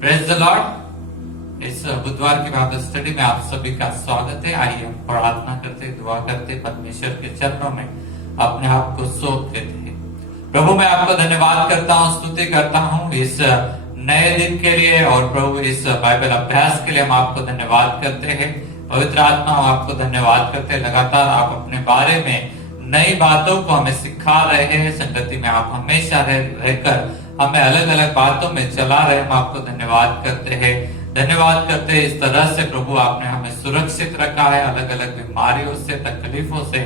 Praise the Lord. इस बुधवार की बाइबल स्टडी में आप सभी का स्वागत है। आइए हम प्रार्थना करते, दुआ करते, परमेश्वर के चरणों में अपने आप को सौंप देते हैं। प्रभु, मैं आपको धन्यवाद करता हूँ, स्तुति करता हूँ इस नए दिन के लिए, और प्रभु इस बाइबल अभ्यास के लिए हम आपको धन्यवाद करते हैं। पवित्र आत्मा, हम आपको धन्यवाद करते हैं। लगातार आप अपने बारे में नई बातों को हमें सिखा रहे हैं। संगति में आप हमेशा रहकर हमें अलग अलग बातों में चला रहे, हम आपको धन्यवाद करते हैं। धन्यवाद करते हैं इस तरह से प्रभु आपने हमें सुरक्षित रखा है अलग अलग बीमारियों से, तकलीफों से।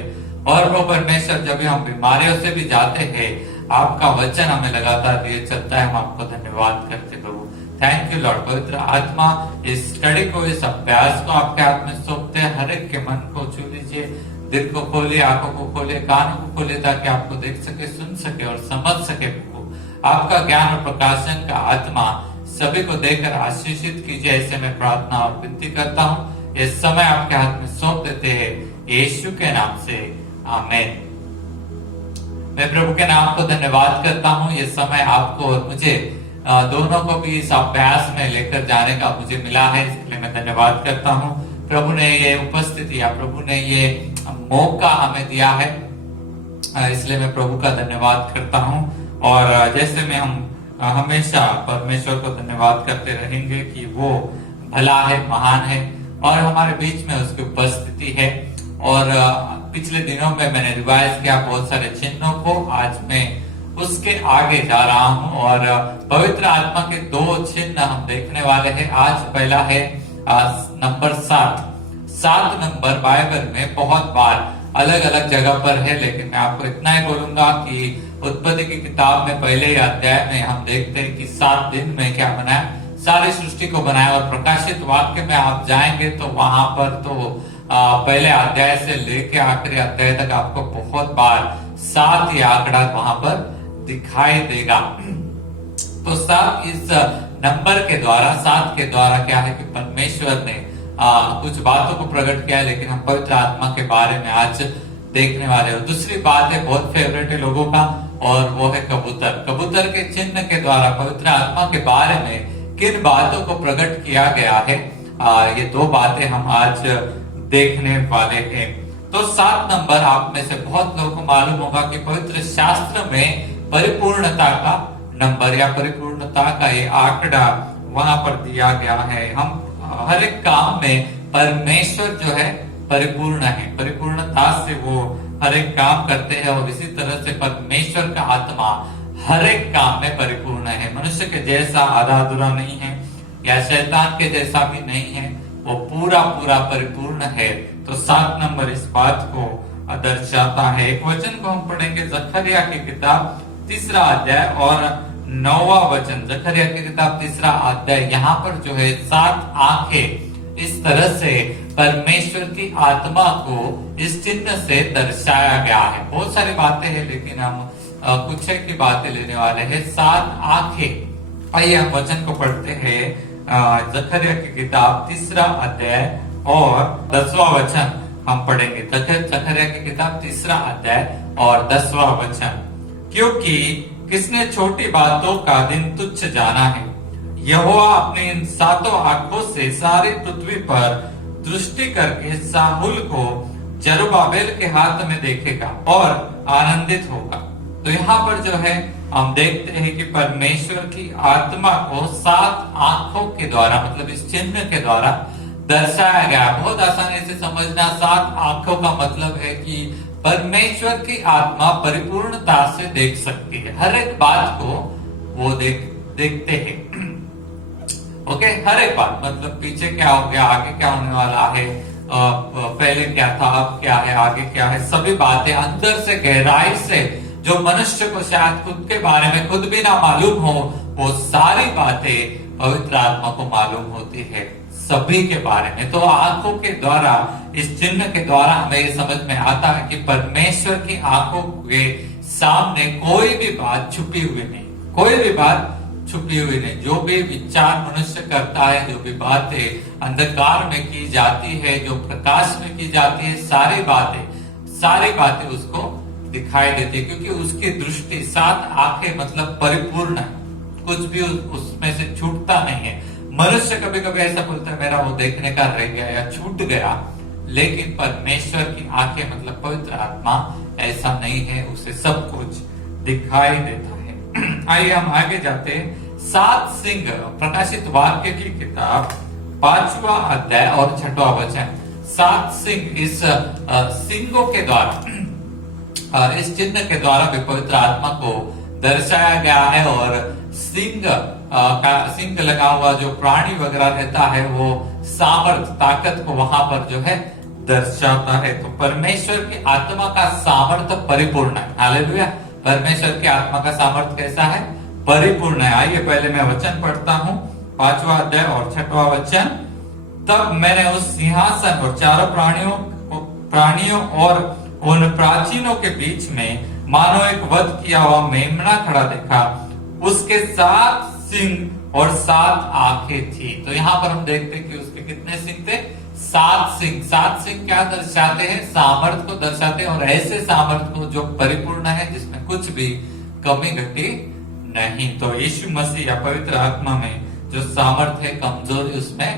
और प्रभु परमेश्वर, जब भी हम बीमारियों से भी जाते हैं, आपका वचन हमें लगातार दिए चलता है। हम आपको धन्यवाद करते प्रभु। Thank you Lord. पवित्र आत्मा, इस स्टडी को, इस अभ्यास को आपके हाथ में सौंपते हैं। हर एक के मन को छू लीजिए, दिल को खोलिए, आंखों को खोलिए, कानों को खोलिए, ताकि आपको देख सके, सुन सके और समझ सके। आपका ज्ञान और प्रकाशन का आत्मा सभी को देकर आशीषित कीजिए, ऐसे मैं प्रार्थना और विनती करता हूँ। इस समय आपके हाथ में सौंप देते हैं, यीशु के नाम से, आमीन। मैं प्रभु के नाम को धन्यवाद करता हूँ। ये समय आपको और मुझे दोनों को भी इस अभ्यास में लेकर जाने का मुझे मिला है, इसके लिए मैं धन्यवाद करता हूँ। प्रभु ने ये उपस्थिति या प्रभु ने ये मौका हमें दिया है, इसलिए मैं प्रभु का धन्यवाद करता हूँ। और जैसे में हम हमेशा परमेश्वर को धन्यवाद करते रहेंगे कि वो भला है, महान है, और हमारे बीच में उसकी उपस्थिति है। और पिछले दिनों में मैंने रिवाइज किया बहुत सारे चिन्हों को। आज मैं उसके आगे जा रहा हूं और पवित्र आत्मा के 2 चिन्ह हम देखने वाले हैं। आज पहला है नंबर 7। 7 नंबर बाइबल में बहुत बार अलग अलग जगह पर है, लेकिन मैं आपको इतना ही बोलूंगा कि उत्पत्ति की किताब में पहले अध्याय में हम देखते हैं कि 7 दिन में क्या बनाया, सारी सृष्टि को बनाया। और प्रकाशित वाक्य में आप जाएंगे तो वहां पर तो पहले अध्याय से लेके आखिरी अध्याय तक आपको बहुत बार 7 ही आंकड़ा वहां पर दिखाई देगा। तो 7 इस नंबर के द्वारा, 7 के द्वारा क्या है कि परमेश्वर ने कुछ बातों को प्रकट किया, लेकिन हम पवित्र आत्मा के बारे में आज देखने वाले हैं। दूसरी बात है, बहुत फेवरेट है लोगों का, और वो है कबूतर। कबूतर के चिन्ह के द्वारा पवित्र आत्मा के बारे में किन बातों को प्रकट किया गया है, ये 2 बातें हम आज देखने वाले हैं। तो 7 नंबर आप में से बहुत लोगों को मालूम होगा कि पवित्र शास्त्र में परिपूर्णता का नंबर या परिपूर्णता का ये आंकड़ा वहां पर दिया गया है। हम हर एक काम में परमेश्वर जो है परिपूर्ण है, परिपूर्णता से वो हर एक काम करते हैं। और इसी तरह से परमेश्वर का आत्मा हर एक काम में परिपूर्ण है। मनुष्य के जैसा आधा अधूरा नहीं है, या शैतान के जैसा भी नहीं है, वो पूरा पूरा परिपूर्ण है। तो 7 नंबर इस बात को दर्शाता है। एक वचन को हम पढ़ेंगे, जकरिया की किताब 3 अध्याय और 9वां वचन। जकरिया की किताब 3 अध्याय, यहाँ पर जो है 7 आंखें इस तरह से परमेश्वर की आत्मा को इस चिन्ह से दर्शाया गया है। बहुत सारी बातें हैं, लेकिन हम कुछ की बातें लेने वाले हैं। 7 आंखें। आइए हम वचन को पढ़ते हैं। जकरिया की किताब 3 अध्याय और 10वां वचन हम पढ़ेंगे। जकरिया की किताब 3 अध्याय और 10वां वचन। क्योंकि किसने छोटी बातों का दिन तुच्छ जाना है, यहोवा अपनी इन 7 आंखों से सारी पृथ्वी पर दृष्टि करके साहुल को जरुब्बाबेल के हाथ में देखेगा और आनंदित होगा। तो यहाँ पर जो है हम देखते हैं कि परमेश्वर की आत्मा को 7 आंखों के द्वारा, मतलब इस चिन्ह के द्वारा दर्शाया गया। बहुत आसानी से समझना, 7 आंखों का मतलब है कि परमेश्वर की आत्मा परिपूर्णता से देख सकती है। हर एक बात को वो देखते हैं। ओके, हर एक बात, मतलब पीछे क्या हो गया, आगे क्या होने वाला है, पहले क्या था, अब क्या है, आगे क्या है, सभी बातें अंदर से, गहराई से, जो मनुष्य को शायद खुद के बारे में खुद भी ना मालूम हो, वो सारी बातें पवित्र आत्मा को मालूम होती है, सभी के बारे में। तो आंखों के द्वारा, इस चिन्ह के द्वारा हमें ये समझ में आता है कि परमेश्वर की आंखों के सामने कोई भी बात छुपी हुई नहीं, कोई भी बात छुपी हुई नहीं। जो भी विचार मनुष्य करता है, जो भी बातें अंधकार में की जाती है, जो प्रकाश में की जाती है, सारी बातें उसको दिखाई देती है, क्योंकि उसकी दृष्टि 7 आंखें मतलब परिपूर्ण है। कुछ भी उसमें से छूटता नहीं है। मनुष्य कभी कभी ऐसा बोलता है मेरा वो देखने का रह गया या छूट गया, लेकिन परमेश्वर की आंखें मतलब पवित्र आत्मा ऐसा नहीं है, उसे सब कुछ दिखाई देता है। आइए हम आगे जाते हैं। 7 सिंह, प्रकाशित वाक्य की किताब 5वां अध्याय और 6वां वचन। 7 सिंह, इस सिंहों के द्वारा, इस चिन्ह के द्वारा भी पवित्र आत्मा को दर्शाया गया है। और सिंह लगा हुआ जो प्राणी वगैरह रहता है वो सामर्थ, ताकत को वहां पर जो है दर्शाता है। तो परमेश्वर की आत्मा का सामर्थ्य परिपूर्ण है। हालेलुया। परमेश्वर की आत्मा का सामर्थ्य कैसा है? परिपूर्ण है। आइए पहले मैं वचन पढ़ता हूं, 5वां अध्याय और 6वां वचन। तब मैंने उस सिंहासन और चारों प्राणियों और उन प्राचीनों के बीच में मानो एक वध किया हुआ मेमना खड़ा देखा। उसके 7 सिंह और 7 आंखें थी। तो यहाँ पर हम देखते हैं कि उसके कितने सिंह थे? 7 सिंह। 7 सिंह क्या दर्शाते हैं? सामर्थ को दर्शाते हैं, और ऐसे सामर्थ को जो परिपूर्ण है, जिसमें कुछ भी कमी घटी नहीं। तो यीशु मसीह या पवित्र आत्मा में जो सामर्थ है, कमजोरी उसमें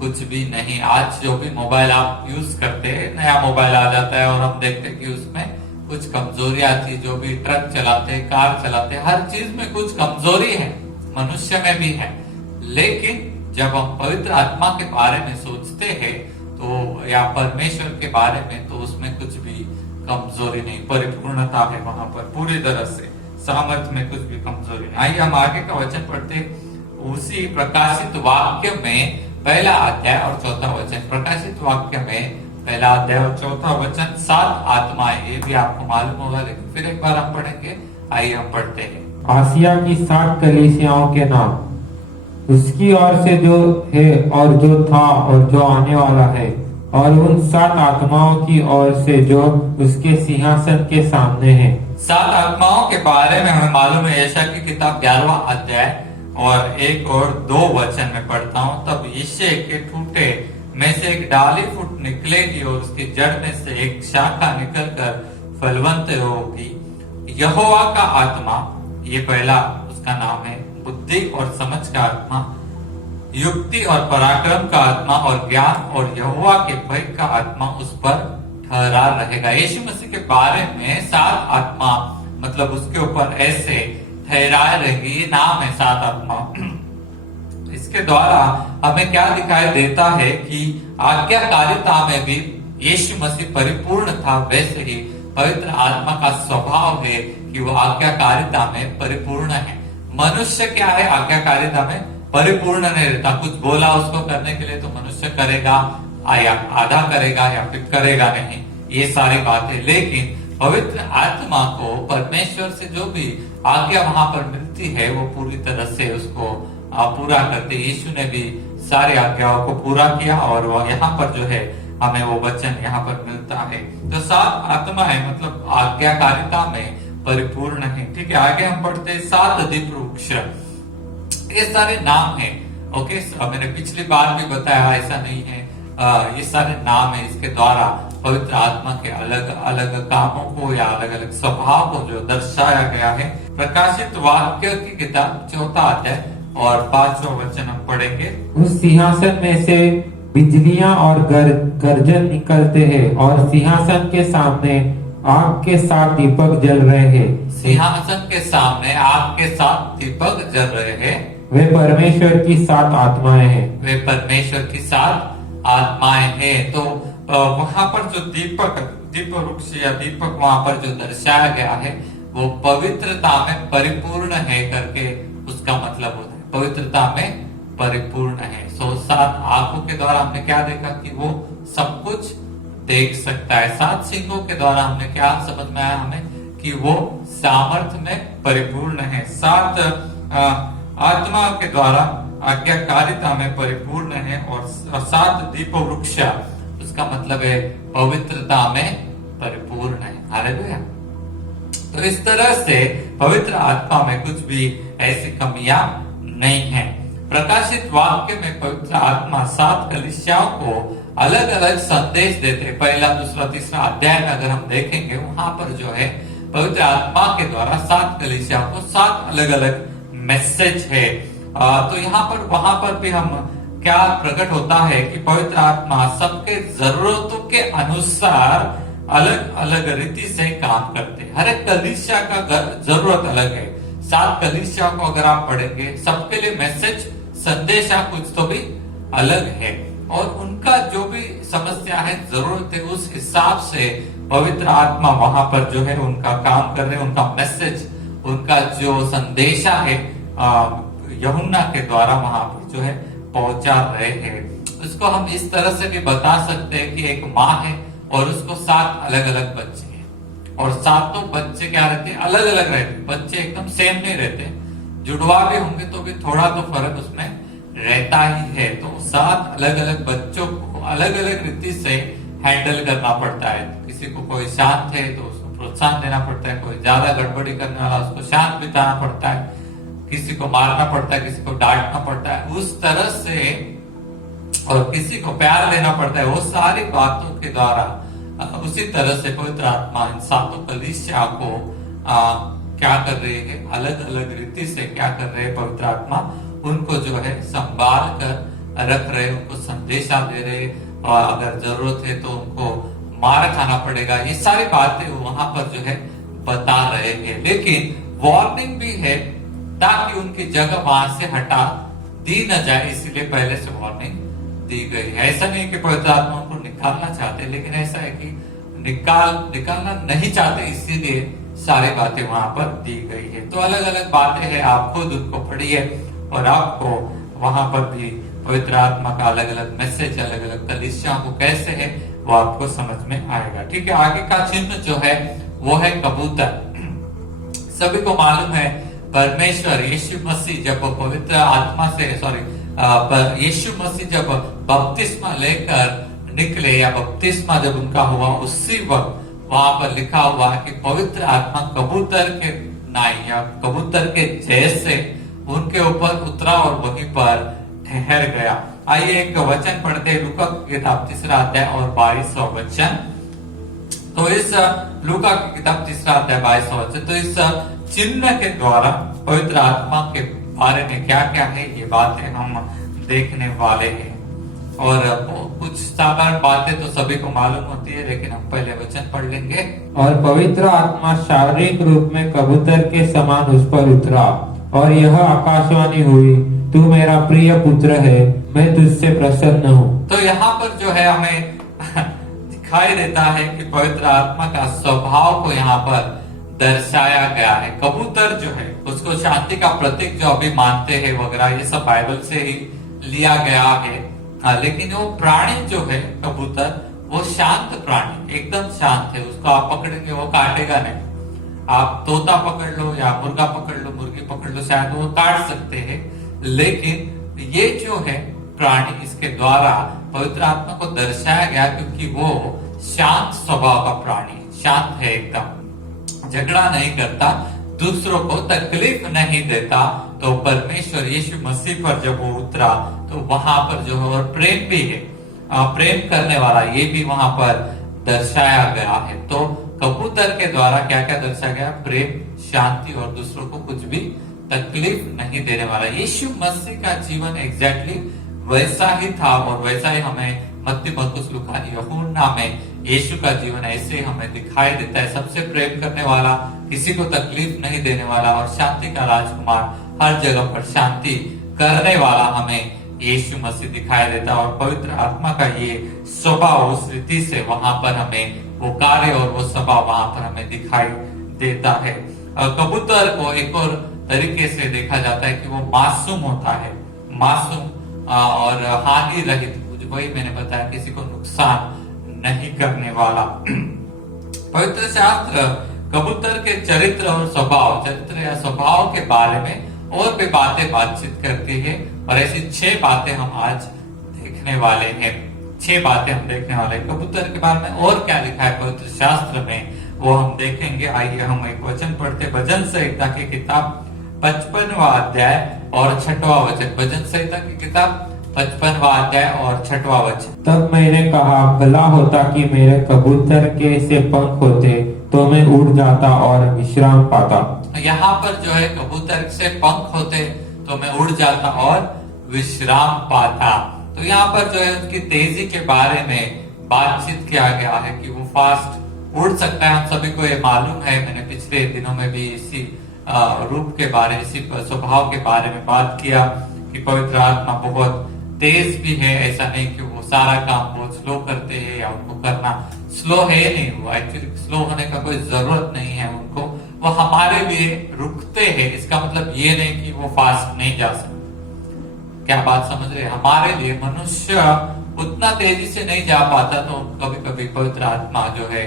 कुछ भी नहीं। आज जो भी मोबाइल आप यूज करते हैं, नया मोबाइल आ जाता है और हम देखते हैं कि उसमें कुछ कमजोरियां थी। जो भी ट्रक चलाते हैं, कार चलाते हैं, हर चीज में कुछ कमजोरी है, मनुष्य में भी है। लेकिन जब हम पवित्र आत्मा के बारे में सोचते हैं तो या परमेश्वर के बारे में, तो उसमें कुछ भी कमजोरी नहीं, परिपूर्णता है वहां पर पूरी तरह से। सामर्थ्य में कुछ भी कमजोरी नहीं। आइए हम आगे का वचन पढ़ते हैं। उसी प्रकाशित वाक्य में 1 अध्याय और 4वां वचन। प्रकाशित वाक्य में 1 अध्याय और 4वां वचन। 7 आत्माएं, ये भी आपको मालूम होगा, लेकिन फिर एक बार हम पढ़ेंगे। आइए हम पढ़ते हैं। आसिया की 7 कलीसियाओं के नाम। उसकी ओर से जो है और जो था और जो आने वाला है, और उन 7 आत्माओं की ओर से जो उसके सिंहासन के सामने है। 7 आत्माओं के बारे में हमें मालूम है। यशायाह की किताब 11वां अध्याय और 1 और 2 वचन में पढ़ता हूँ। तब यिशै के ठूठे में से एक डाली फूट निकलेगी और उसकी जड़ में से एक शाखा निकलकर फलवंत होगी। यहोवा का आत्मा, ये पहला उसका नाम है, बुद्धि और समझ का आत्मा, युक्ति और पराक्रम का आत्मा और ज्ञान और यहोवा के भय का आत्मा उस पर ठहरा रहेगा। यीशु मसीह के बारे में 7 आत्मा मतलब उसके ऊपर ऐसे ठहराए रहेंगे। ये नाम है 7 आत्मा। इसके द्वारा हमें क्या दिखाई देता है कि आज्ञाकारिता में भी यीशु मसीह परिपूर्ण था, वैसे ही पवित्र आत्मा का स्वभाव है कि वो आज्ञाकारिता में परिपूर्ण है। मनुष्य क्या है? आज्ञाकारिता में परिपूर्ण नहीं रहता। कुछ बोला उसको करने के लिए तो मनुष्य करेगा, या आधा करेगा या फिर करेगा नहीं, ये सारी बातें। लेकिन पवित्र आत्मा को परमेश्वर से जो भी आज्ञा वहां पर मिलती है वो पूरी तरह से उसको पूरा करते। यीशु ने भी सारी आज्ञाओं को पूरा किया, और वो यहाँ पर जो है हमें वो वचन यहाँ पर मिलता है। तो 7 आत्मा है मतलब आज्ञाकारिता में परिपूर्ण है। ठीक है, आगे हम पढ़ते हैं। 7 दीप वृक्ष, ये सारे नाम है। ओके, मैंने पिछली बार भी बताया, ऐसा नहीं है, ये सारे नाम है। इसके द्वारा पवित्र आत्मा के अलग अलग कामों को या अलग अलग स्वभाव को जो दर्शाया गया है। प्रकाशित वाक्य की किताब 4वां अध्याय और 5वां वचन हम पढ़ेंगे। उस सिंहासन में से बिजलियां और गर्जन निकलते हैं, और सिंहासन के सामने आग के 7 दीपक जल रहे हैं। सिंहासन के सामने आग के 7 दीपक जल रहे हैं। वे परमेश्वर की 7 आत्माएं हैं। वे परमेश्वर की 7 आत्माएं हैं। तो वहां पर जो दीप वृक्ष या दीपक वहां पर जो दर्शाया गया है वो पवित्रता में परिपूर्ण है करके उसका मतलब होता है। पवित्रता में परिपूर्ण है। 7 आंखों के द्वारा हमने क्या देखा कि वो सब कुछ देख सकता है। 7 सिंहों के द्वारा हमने क्या समझ में आया हमें कि वो सामर्थ्य में परिपूर्ण है। 7 आत्मा के द्वारा आज्ञाकारिता में परिपूर्ण है, और 7 दीप वृक्ष उसका मतलब है पवित्रता में परिपूर्ण है। हालेलुया। तो इस तरह से पवित्र आत्मा में कुछ भी ऐसी कमियां नहीं है। प्रकाशित वाक्य में पवित्र आत्मा 7 कलीसियाओं को अलग अलग संदेश देते हैं। 1, 2, 3 अध्याय में अगर हम देखेंगे, वहां पर जो है पवित्र आत्मा के द्वारा 7 कलीसियाओं को 7 अलग अलग मैसेज है। तो यहाँ पर वहां पर भी हम क्या प्रकट होता है कि पवित्र आत्मा सबके जरूरतों के अनुसार अलग अलग रीति से काम करते हैं। हर एक कलीसिया का जरूरत अलग है। 7 कलीसिया को अगर आप पढ़ेंगे, सबके लिए मैसेज संदेशा कुछ तो भी अलग है, और उनका जो भी समस्या है, जरूरत है, उस हिसाब से पवित्र आत्मा वहां पर जो है उनका काम कर रहे हैं। उनका मैसेज, उनका जो संदेशा है यूहन्ना के द्वारा वहां पर जो है पहुंचा रहे हैं। उसको हम इस तरह से भी बता सकते हैं कि एक माँ है और उसको 7 अलग अलग बच्चे हैं, और 7 बच्चे क्या रहते हैं, अलग अलग रहते हैं। बच्चे एकदम सेम नहीं रहते, जुड़वा भी होंगे तो भी थोड़ा तो फर्क उसमें रहता ही है। तो 7 अलग अलग बच्चों को अलग अलग रीति से हैंडल करना पड़ता है। किसी को कोई शांत है तो उसको प्रोत्साहन देना पड़ता है, कोई ज्यादा गड़बड़ी करने वाला उसको शांत बिताना पड़ता है, किसी को मारना पड़ता है, किसी को डांटना पड़ता है, उस तरह से, और किसी को प्यार देना पड़ता है। वो सारी बातों के द्वारा उसी तरह से पवित्र आत्मा इन 7 कलीसिया को क्या कर रही है, अलग अलग रीति से क्या कर रहे हैं पवित्र आत्मा, उनको जो है संभाल कर रख रहे, उनको संदेशा दे रहे, और अगर जरूरत है तो उनको मार खाना पड़ेगा। ये सारी बातें वहां पर जो है बता रहे हैं, लेकिन वार्निंग भी है ताकि उनकी जगह वहां से हटा दी न जाए, इसलिए पहले से वार्निंग दी गई है। ऐसा नहीं कि पवित्र आत्मा उनको निकालना चाहते, लेकिन ऐसा है कि निकालना नहीं चाहते, इसीलिए सारी बातें वहां पर दी गई है। तो अलग अलग बातें हैं, आप खुद उनको पढ़िए और आपको वहां पर भी पवित्र आत्मा का अलग अलग मैसेज, अलग अलग कलीसिया को कैसे है वो आपको समझ में आएगा। ठीक है, आगे का चिन्ह जो है वो है कबूतर। सभी को मालूम है परमेश्वर यीशु मसीह जब पवित्र आत्मा से यीशु मसीह जब बपतिस्मा लेकर निकले, या बपतिस्मा जब उनका हुआ, उसी वक्त वहां पर लिखा हुआ है कि पवित्र आत्मा कबूतर के नाई या कबूतर के जैसे उनके ऊपर उतरा और वहीं पर ठहर गया। आइए एक वचन पढ़ते हैं, लूका की किताब 3 अध्याय और 22वां वचन। तो इस लूका की किताब 3 अध्याय 22वां वचन, तो इस चिन्ह के द्वारा पवित्र आत्मा के बारे में क्या क्या है ये बातें हम देखने वाले हैं। और कुछ साधारण बातें तो सभी को मालूम होती है, लेकिन हम पहले वचन पढ़ लेंगे। और पवित्र आत्मा शारीरिक रूप में कबूतर के समान उस पर उतरा, और यह आकाशवाणी हुई, तू मेरा प्रिय पुत्र है, मैं तुझसे प्रसन्न हूँ। तो यहाँ पर जो है हमें दिखाई देता है कि पवित्र आत्मा का स्वभाव को यहाँ पर दर्शाया गया है। कबूतर जो है उसको शांति का प्रतीक जो अभी मानते हैं वगैरह, ये सब बाइबल से ही लिया गया है। लेकिन वो प्राणी जो है कबूतर, वो शांत प्राणी, एकदम शांत है। उसको आप पकड़ेंगे वो काटेगा नहीं। आप तोता पकड़ लो या मुर्गा पकड़ लो, मुर्गी पकड़ लो, शायद वो काट सकते हैं, लेकिन ये जो है प्राणी, इसके द्वारा पवित्र आत्मा को दर्शाया गया क्योंकि वो शांत स्वभाव का प्राणी, शांत है, एकदम झगड़ा नहीं करता, दूसरों को तकलीफ नहीं देता। तो परमेश्वर यीशु मसीह पर जब वो उतरा तो वहां पर जो है, और प्रेम भी है, प्रेम करने वाला, ये भी वहां पर दर्शाया गया है। तो कबूतर के द्वारा क्या क्या दर्शाया गया, प्रेम, शांति और दूसरों को कुछ भी तकलीफ नहीं देने वाला। यीशु मसीह का जीवन एग्जैक्टली वैसा ही था, और वैसा ही हमें मत्ती, मरकुस, लूका, यूहन्ना में यीशु का जीवन ऐसे हमें दिखाई देता है। सबसे प्रेम करने वाला, किसी को तकलीफ नहीं देने वाला, और शांति का राजकुमार, हर जगह पर शांति करने वाला हमें यीशु मसीह दिखाई देता। और पवित्र आत्मा का ये स्वभाव, उस रीति से वहां पर हमें वो कार्य और वो स्वभाव वहां पर हमें दिखाई देता है। कबूतर को एक और तरीके से देखा जाता है कि वो मासूम होता है, मासूम और हानि रहित, वही मैंने बताया, किसी को नुकसान नहीं करने वाला। पवित्र शास्त्र कबूतर के चरित्र और स्वभाव, चरित्र या स्वभाव के बारे में और भी बातें बातचीत करती है, और ऐसी 6 बातें हम आज देखने वाले हैं। 6 बातें हम देखने वाले हैं कबूतर के बारे में। और क्या लिखा है पवित्र शास्त्र में वो हम देखेंगे। आइए हम एक वचन पढ़ते, भजन संहिता की किताब 55वां अध्याय और 6वां वचन। भजन संहिता की किताब 55वां अध्याय और 6वां वचन। तब मैंने कहा, भला होता कि मेरे कबूतर के से पंख होते, तो मैं उड़ जाता और विश्राम पाता। यहाँ पर जो है कबूतर से पंख होते तो मैं उड़ जाता और विश्राम पाता। तो यहाँ पर जो है उसकी तेजी के बारे में बातचीत किया गया है कि वो फास्ट उड़ सकता है। हम सभी को ये मालूम है, मैंने पिछले दिनों में भी इसी रूप के बारे, इसी स्वभाव के बारे में बात किया कि पवित्र आत्मा बहुत तेज भी है। ऐसा नहीं कि वो सारा काम बहुत स्लो करते हैं या उनको करना स्लो है नहीं, वो एक्चुअली स्लो होने का कोई जरूरत नहीं है उनको। वो हमारे लिए रुकते हैं, इसका मतलब ये नहीं कि वो फास्ट नहीं जा सकते। क्या बात समझ रहे? हमारे लिए मनुष्य उतना तेजी से नहीं जा पाता, तो कभी कभी पवित्र आत्मा जो है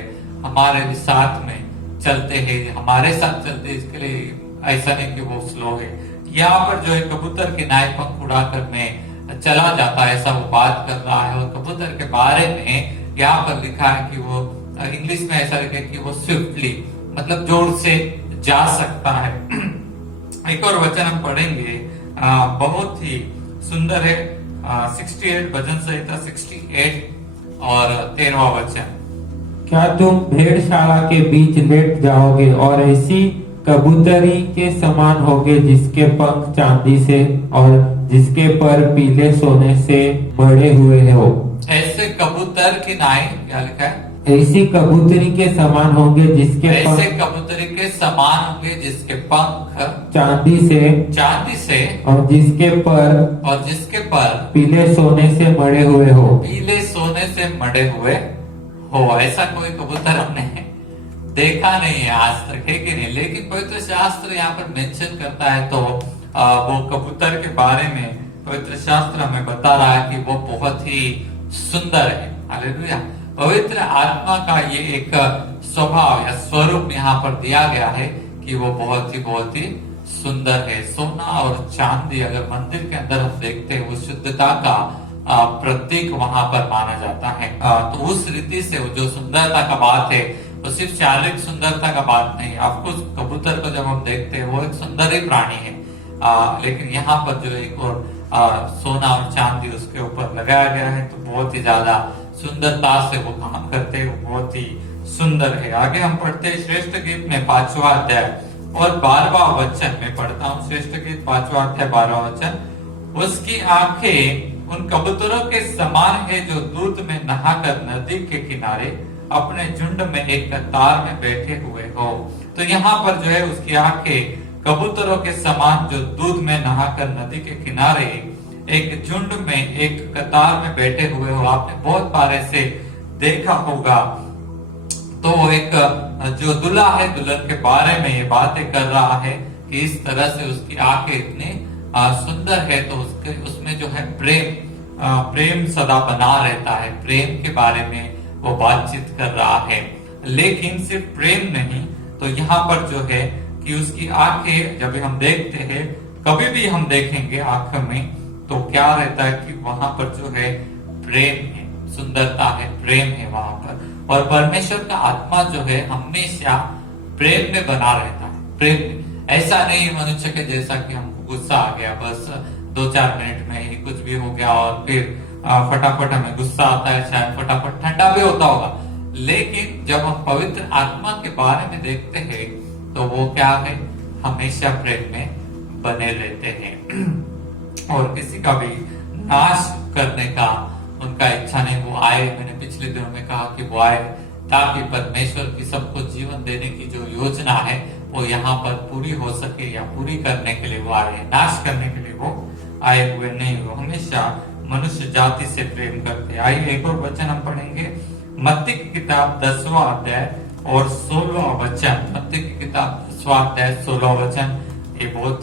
हमारे साथ में चलते हैं, हमारे साथ चलते हैं। इसके लिए ऐसा नहीं कि वो स्लो है। यहाँ पर जो है कबूतर के नाई पंख उड़ाकर में चला जाता है, ऐसा वो बात कर रहा है। और कबूतर के बारे में यहाँ पर लिखा है कि वो इंग्लिश में ऐसा लिखा है कि वो स्विफ्टली मतलब जोर से जा सकता है। एक और वचन हम पढ़ेंगे, बहुत ही सुंदर है, 68 भजन संहिता 68 और 13वां वचन। क्या तुम भेड़शाला के बीच लेट जाओगे और ऐसी कबूतरी के समान होगे जिसके पंख चांदी से और जिसके पर पीले सोने से मढ़े हुए हो। ऐसे कबूतर की नाई, क्या लिखा है? ऐसी कबूतरी के समान होंगे जिसके ऐसे कबूतरी के समान होंगे जिसके पंख चांदी से और जिसके पर पीले सोने से मढ़े हुए हो। पीले सोने से मढ़े हुए हो। ऐसा कोई कबूतर हमने देखा नहीं है आज तक, है कि नहीं? लेकिन पवित्र शास्त्र यहाँ पर मेंशन करता है, तो वो कबूतर के बारे में पवित्र शास्त्र हमें बता रहा है कि वो बहुत ही सुंदर है। हालेलुया। पवित्र आत्मा का ये एक स्वभाव या स्वरूप यहाँ पर दिया गया है कि वो बहुत ही सुंदर है। सोना और चांदी अगर मंदिर के अंदर हम देखते हैं, वो शुद्धता का प्रतीक वहां पर माना जाता है। तो उस रीति से वो जो सुंदरता का बात है, वो सिर्फ शारीरिक सुंदरता का बात नहीं। आपको कबूतर को जब हम देखते हैं, वो एक सुंदर ही प्राणी है, लेकिन यहाँ पर जो एक और सोना और चांदी उसके ऊपर लगाया गया है, तो बहुत ही ज्यादा सुंदरता से वो काम करते हैं, वो बहुत ही सुंदर है। आगे हम पढ़ते हैं श्रेष्ठ गीत में 5वां अध्याय और 12वां वचन में पढ़ता हूँ। श्रेष्ठ गीत 5वां अध्याय 12वां वचन। उसकी आंखें उन कबूतरों के समान है जो दूध में नहाकर नदी के किनारे अपने झुंड में एक कतार में बैठे हुए हो। तो यहाँ पर जो है उसकी आंखें कबूतरों के समान जो दूध में नहाकर नदी के किनारे एक झुंड में एक कतार में बैठे हुए हो। आपने बहुत बार ऐसे देखा होगा। तो एक जो दूल्हा है, दुल्हन के बारे में ये बातें कर रहा है कि इस तरह से उसकी आंखें इतनी सुंदर है, तो उसमें जो है प्रेम सदा बना रहता है। प्रेम के बारे में वो बातचीत कर रहा है। लेकिन सिर्फ प्रेम नहीं, तो यहाँ पर जो है कि उसकी आंखें जब हम देखते हैं, कभी भी हम देखेंगे आंख में, तो क्या रहता है कि वहां पर जो है प्रेम है, सुंदरता है, प्रेम है वहां पर। और परमेश्वर का आत्मा जो है हमेशा प्रेम में बना रहता है। प्रेम में ऐसा नहीं मनुष्य के जैसा कि हमको गुस्सा आ गया, बस 2-4 मिनट में ही कुछ भी हो गया और फिर फटाफट हमें गुस्सा आता है, शायद फटाफट ठंडा भी होता होगा। लेकिन जब हम पवित्र आत्मा के बारे में देखते हैं, तो वो क्या है, हमेशा प्रेम में बने रहते हैं और किसी का भी नाश करने का उनका इच्छा नहीं। वो आए, मैंने पिछले दिनों में कहा कि वो आए ताकि परमेश्वर की सबको जीवन देने की जो योजना है वो यहाँ पर पूरी हो सके, या पूरी करने के लिए वो आए, नाश करने के लिए वो आए हुए नहीं। वो हमेशा मनुष्य जाति से प्रेम करते। आइए एक और वचन हम पढ़ेंगे, मत्ती की किताब 10वां अध्याय और 16वां वचन। मत्ती की किताब 10वां अध्याय 16वां वचन। ये बहुत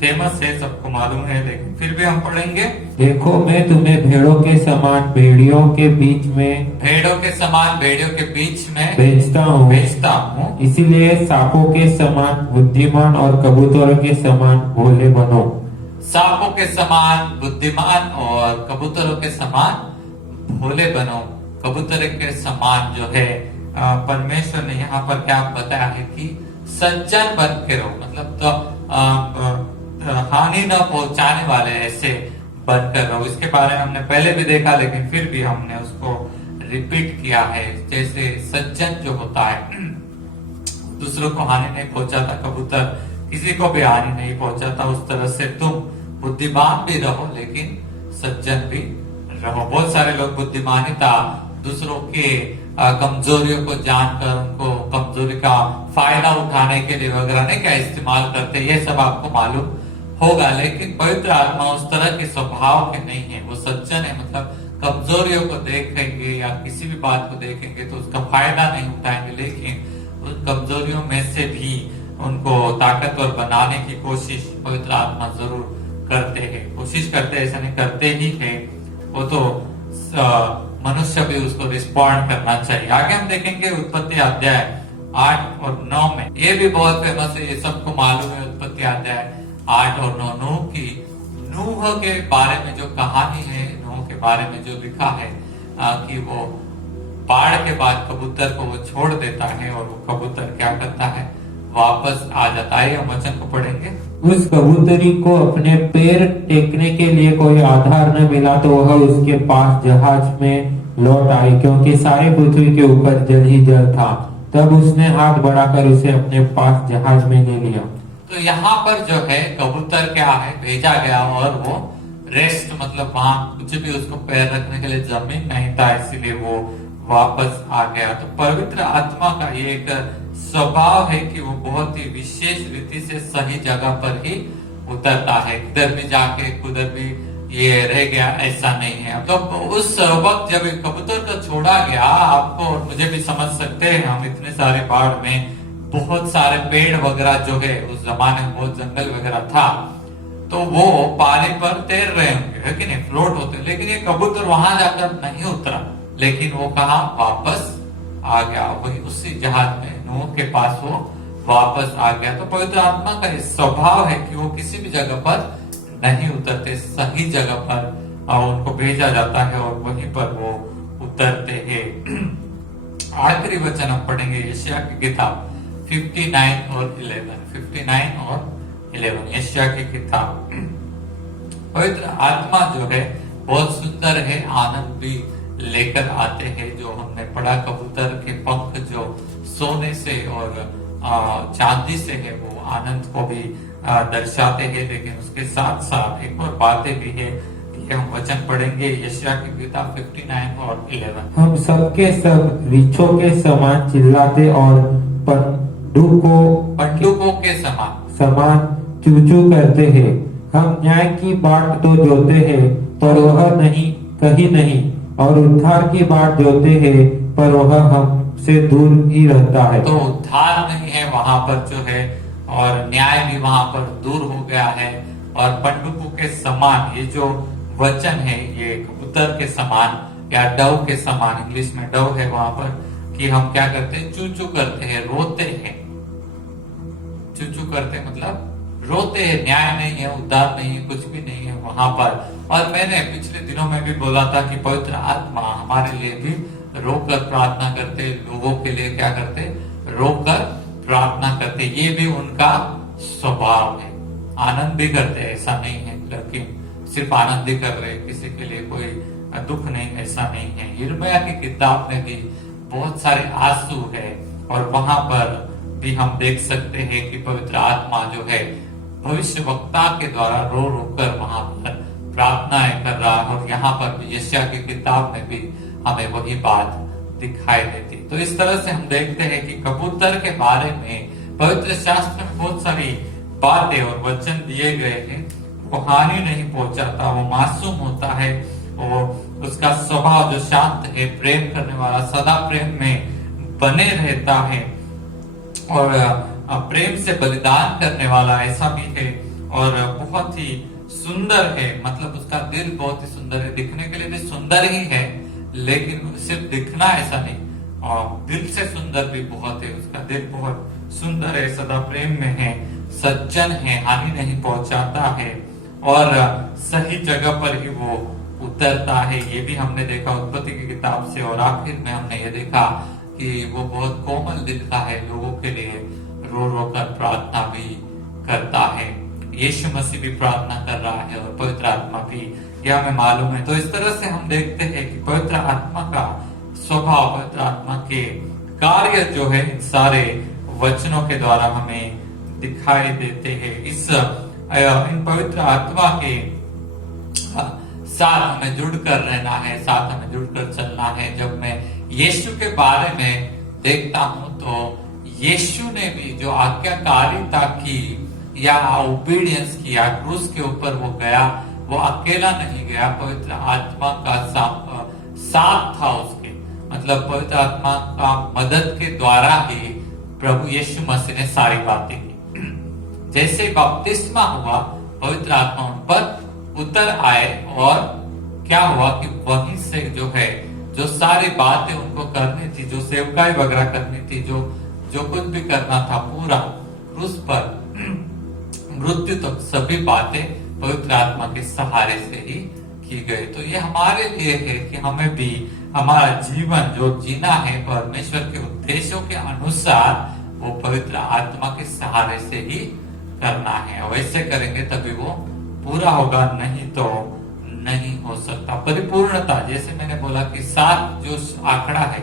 फेमस है, सबको मालूम है, लेकिन फिर भी हम पढ़ेंगे। देखो मैं तुम्हें भेड़ों के समान भेड़ियों के बीच में भेजता हूँ। इसीलिए सांपों के समान बुद्धिमान और कबूतरों के समान भोले बनो। सांपों के समान बुद्धिमान और कबूतरों के समान भोले बनो। कबूतर के समान जो है परमेश्वर ने यहाँ पर क्या बताया है कि सज्जन बन के रहो, मतलब तो हानि न पहुंचाने वाले ऐसे बनकर रहो। इसके बारे में हमने पहले भी देखा, लेकिन फिर भी हमने उसको रिपीट किया है। जैसे सज्जन जो होता है दूसरों को हानि नहीं पहुंचाता, कबूतर किसी को भी हानि नहीं पहुंचाता, उस तरह से तुम बुद्धिमान भी रहो लेकिन सज्जन भी रहो। बहुत सारे लोग बुद्धिमानिता दूसरों के कमजोरियों को जानकर उनको कमजोरी का फायदा उठाने के लिए वगैरह नहीं क्या इस्तेमाल करते, ये सब आपको मालूम होगा। लेकिन पवित्र आत्मा उस तरह के स्वभाव के नहीं है, वो सज्जन है। मतलब कमजोरियों को देखेंगे या किसी भी बात को देखेंगे तो उसका फायदा नहीं उठाएंगे, लेकिन उन कमजोरियों में से भी उनको ताकतवर बनाने की कोशिश पवित्र आत्मा जरूर करते हैं। कोशिश करते ऐसा नहीं, करते ही है। वो तो मनुष्य भी उसको रिस्पॉन्ड करना चाहिए। आगे हम देखेंगे उत्पत्ति अध्याय 8 और 9 में, ये भी बहुत फेमस है, ये सबको मालूम है। उत्पत्ति अध्याय 8 और 9 नूह के बारे में जो कहानी है, नूह के बारे में जो लिखा है कि वो बाढ़ के बाद कबूतर को वो छोड़ देता है और वो कबूतर क्या करता है, वापस आ जाता है। हम वचन को पढ़ेंगे। उस कबूतरी को अपने पैर टेकने के लिए कोई आधार न मिला तो वह उसके पास जहाज में लौट आई, क्योंकि सारी पृथ्वी के ऊपर जल ही जल था। तब उसने हाथ बढ़ाकर उसे अपने पास जहाज में ले लिया। तो यहाँ पर जो है कबूतर क्या है, भेजा गया और वो रेस्ट, मतलब वहां कुछ भी उसको पैर रखने के लिए जमीन नहीं था, इसीलिए वो वापस आ गया। तो पवित्र आत्मा का ये एक स्वभाव है कि वो बहुत ही विशेष रीति से सही जगह पर ही उतरता है। किधर भी जाके कुधर भी ये रह गया ऐसा नहीं है। तो उस वक्त जब कबूतर को छोड़ा गया, आपको और मुझे भी समझ सकते हैं, हम इतने सारे बाढ़ में बहुत सारे पेड़ वगैरह जो है, उस जमाने में बहुत जंगल वगैरह था, तो वो पानी पर तैर रहे होंगे, है कि नहीं, फ्लोट होते। लेकिन ये कबूतर वहां जाकर नहीं उतरा, लेकिन वो कहा वापस आ गया, वही उसी जहाज में नूह के पास वो वापस आ गया। तो पवित्र आत्मा का स्वभाव है कि वो किसी भी जगह पर नहीं उतरते, सही जगह पर उनको भेजा जाता है और वहीं पर वो उतरते हैं। आखिरी वचन हम पढ़ेंगे यशायाह की किताब 59 और 11 यशायाह की किताब। पवित्र आत्मा जो है बहुत सुंदर है, आनंद भी लेकर आते हैं। जो हमने पढ़ा, कबूतर के पंख जो सोने से और चांदी से है, वो आनंद को भी दर्शाते हैं। लेकिन उसके साथ साथ एक और बातें भी है, हम वचन पढ़ेंगे यशायाह की किताब 59 और 11। हम सबके सब रीछों के समान चिल्लाते और पंडुकों के समान चूचू करते हैं। हम न्याय की बाट तो जोते हैं पर वह नहीं, कहीं नहीं, और उद्धार की बाट जोते हैं पर वह हमसे दूर ही रहता है। तो उद्धार नहीं है वहां पर जो है, और न्याय भी वहां पर दूर हो गया है। और पंडुकों के समान, ये जो वचन है, ये कबूतर के समान या डव के समान, इंग्लिश में डव है वहां पर, कि हम क्या करते हैं, चूचू करते हैं, रोते हैं। चूचू करते मतलब रोते हैं, न्याय नहीं है, उद्धार नहीं है, कुछ भी नहीं है वहां पर। और मैंने पिछले दिनों में भी बोला था कि पवित्र आत्मा हमारे लिए भी रोकर प्रार्थना करते, लोगों के लिए क्या करते, रोकर प्रार्थना करते। ये भी उनका स्वभाव है। आनंद भी करते, ऐसा नहीं है, लेकिन सिर्फ आनंद ही कर रहे, किसी के लिए कोई दुख नहीं, ऐसा नहीं है। यिर्मयाह की किताब में भी बहुत सारे आंसू है, और वहां पर भी हम देख सकते हैं कि पवित्र आत्मा जो है भविष्य वक्ता के द्वारा रो रो कर वहां पर प्रार्थनाएं कर रहा है। और यहाँ पर भी यशायाह की किताब में भी हमें वही बात दिखाई देती। तो इस तरह से हम देखते हैं कि कबूतर के बारे में पवित्र शास्त्र में बहुत सारी बातें और वचन दिए गए हैं। वो हानि नहीं पहुंचाता, वो मासूम होता है, वो उसका स्वभाव जो शांत है, प्रेम करने वाला, सदा प्रेम में बने रहता है, और प्रेम से बलिदान करने वाला, ऐसा भी है। और बहुत ही सुंदर है, मतलब उसका दिल बहुत ही सुंदर है, दिखने के लिए भी सुंदर ही है, लेकिन सिर्फ दिखना ऐसा नहीं, और दिल से सुंदर भी बहुत है। उसका दिल बहुत सुंदर है, सदा प्रेम में है, सज्जन है, हानि नहीं पहुंचाता है, और सही जगह पर ही वो उतरता है। ये भी हमने देखा उत्पत्ति की किताब से। और आखिर में हमने ये देखा कि वो बहुत कोमल दिल का है, लोगों के लिए रो रो कर प्रार्थना भी करता है। यीशु मसीह भी प्रार्थना कर रहा है और पवित्र आत्मा भी, यह हमें मालूम है। तो इस तरह से हम देखते हैं कि पवित्र आत्मा का स्वभाव, पवित्र आत्मा के कार्य जो है, सारे वचनों के द्वारा हमें दिखाई देते हैं। इन पवित्र आत्मा के साथ हमें जुड़कर रहना है, साथ हमें जुड़कर चलना है। जब मैं यीशु के बारे में देखता हूं तो यीशु ने भी जो आज्ञाकारिता की या ओबीडियंस किया, क्रूस के ऊपर वो गया, वो अकेला नहीं गया, पवित्र आत्मा का साथ था उसके। मतलब पवित्र आत्मा का मदद के द्वारा ही प्रभु यीशु मसीह ने सारी बातें की। जैसे बपतिस्मा हुआ, पवित्र आत्मा उन पर उतर आए और क्या हुआ कि वहीं से जो है, जो सारी बातें उनको करनी थी, जो सेवकाई वगैरह करनी थी, जो कुछ भी करना था, पूरा क्रूस पर मृत्यु तक सभी बातें पवित्र आत्मा के सहारे से ही की गई। तो ये हमारे लिए है कि हमें भी हमारा जीवन जो जीना है परमेश्वर के उद्देश्यों के अनुसार, वो पवित्र आत्मा के सहारे से ही करना है। वैसे करेंगे तभी वो पूरा होगा, नहीं तो नहीं हो सकता। परिपूर्णता, जैसे मैंने बोला कि 7 जो आंकड़ा है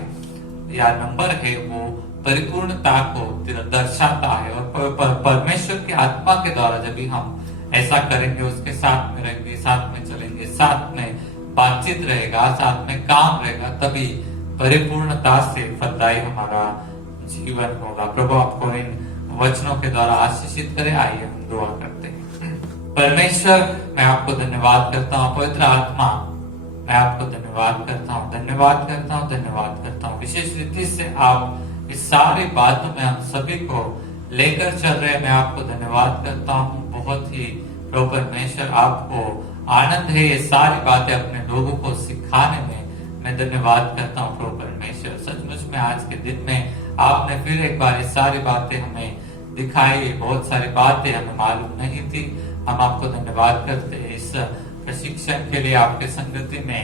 या नंबर है, वो परिपूर्णता को दर्शाता है। और परमेश्वर की आत्मा के द्वारा जब भी हम ऐसा करेंगे, उसके साथ में रहेंगे, साथ में चलेंगे, साथ में बातचीत रहेगा, साथ में काम रहेगा, तभी परिपूर्णता से फलदायी हमारा जीवन होगा। प्रभु आपको इन वचनों के द्वारा आशीषित करे। आइए हम दुआ करते हैं। परमेश्वर, मैं आपको धन्यवाद करता हूँ। पवित्र आत्मा, मैं आपको धन्यवाद करता हूँ, धन्यवाद करता हूँ, धन्यवाद करता हूँ। विशेष रीति से आप इस सारी बातों में हम सभी को लेकर चल रहे हैं। मैं आपको धन्यवाद करता हूँ। बहुत ही प्रभु परमेश्वर, आपको आनंद है ये सारी बातें अपने लोगों को सिखाने में। मैं धन्यवाद करता हूँ प्रभु परमेश्वर। सचमुच में आज के दिन में आपने फिर एक बार ये सारी बातें हमें दिखाई। बहुत सारी बातें हमें मालूम नहीं थी। हम आपको धन्यवाद करते हैं इस प्रशिक्षण के लिए, आपके संगति में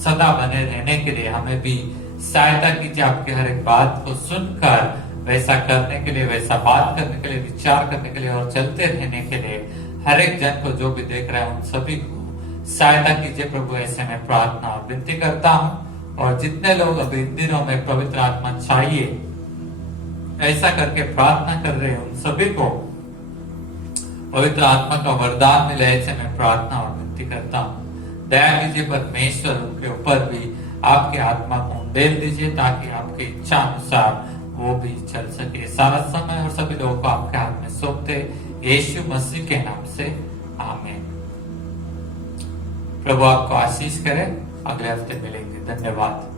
सदा बने रहने के लिए। हमें भी सहायता कीजिए आपके हर एक बात को सुनकर वैसा करने के लिए, वैसा बात करने के लिए, विचार करने के लिए और चलते रहने के लिए। हर एक जन को जो भी देख रहा है उन सभी को सहायता कीजिए प्रभु। ऐसे में प्रार्थना और विनती करता हूँ। और जितने लोग अभी इन दिनों में पवित्र आत्मा चाहिए ऐसा करके प्रार्थना कर रहे हैं, उन सभी को पवित्र आत्मा का वरदान मिले, ऐसे में प्रार्थना और विनती करता हूँ। दया कीजिए परमेश्वर, उनके ऊपर भी आपके आत्मा को उंडेल दीजिए, ताकि आपकी इच्छा अनुसार वो भी चल सके। सारा समय और सभी लोगों को आपके हाथ में सौंपते यीशु मसीह के नाम से, आमीन। प्रभु आपको आशीष करे। अगले हफ्ते मिलेंगे। धन्यवाद।